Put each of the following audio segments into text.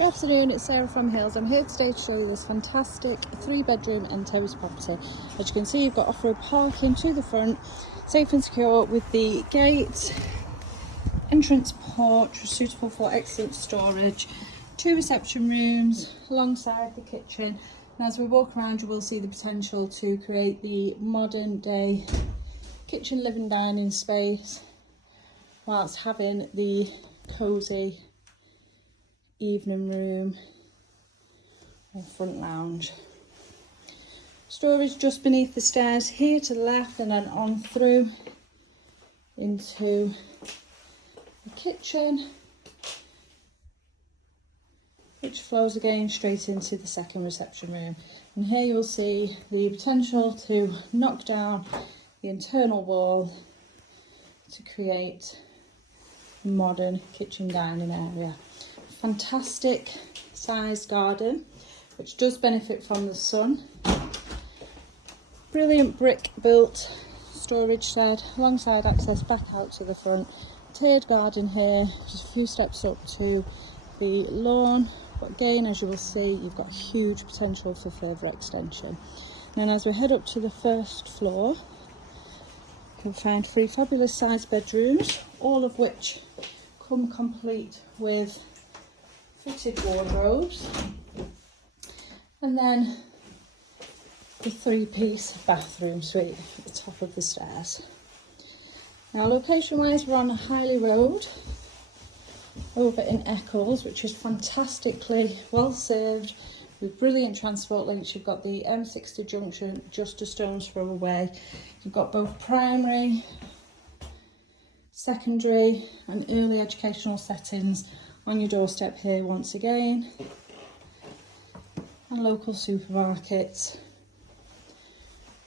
Good afternoon, it's Sarah from Hills. I'm here today to show you this fantastic 3-bedroom and terrace property. As you can see, you've got off-road parking to the front, safe and secure with the gate, entrance porch, suitable for excellent storage, 2 reception rooms alongside the kitchen. And as we walk around, you will see the potential to create the modern day kitchen, living, dining space whilst having the cosy evening room or front lounge. Storage just beneath the stairs here to the left, and then on through into the kitchen, which flows again straight into the second reception room. And here you will see the potential to knock down the internal wall to create a modern kitchen dining area. Fantastic sized garden, which does benefit from the sun. Brilliant brick built storage shed alongside access back out to the front. Tiered garden here, just a few steps up to the lawn, but again, as you will see, you've got huge potential for further extension. And as we head up to the first floor, you can find 3 fabulous sized bedrooms, all of which come complete with fitted wardrobes, and then the 3-piece bathroom suite at the top of the stairs. Now, location wise, we're on Highley Road over in Eccles, which is fantastically well served with brilliant transport links. You've got the M60 junction just a stone's throw away. You've got both primary, secondary and early educational settings on your doorstep here once again, and local supermarkets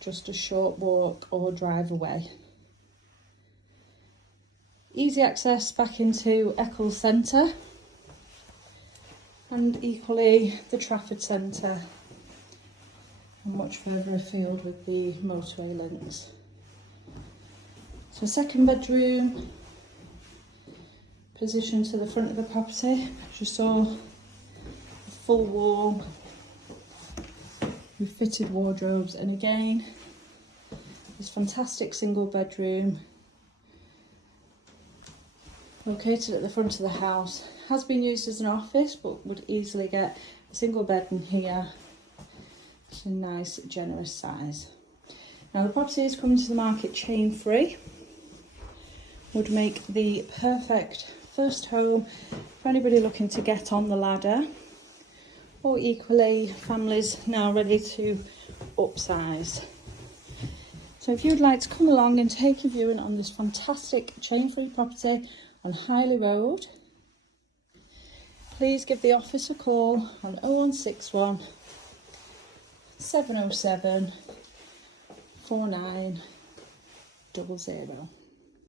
just a short walk or drive away. Easy access back into Eccles Centre, and equally the Trafford Centre, and much further afield with the motorway links. So second bedroom, position to the front of the property, as you saw, a full wall with fitted wardrobes, and again this fantastic single bedroom located at the front of the house. Has been used as an office, but would easily get a single bed in here. It's a nice generous size. Now, the property is coming to the market chain free, would make the perfect first home for anybody looking to get on the ladder, or equally families now ready to upsize. So if you'd like to come along and take a viewing on this fantastic chain-free property on Highley Road, please give the office a call on 0161 707 4900.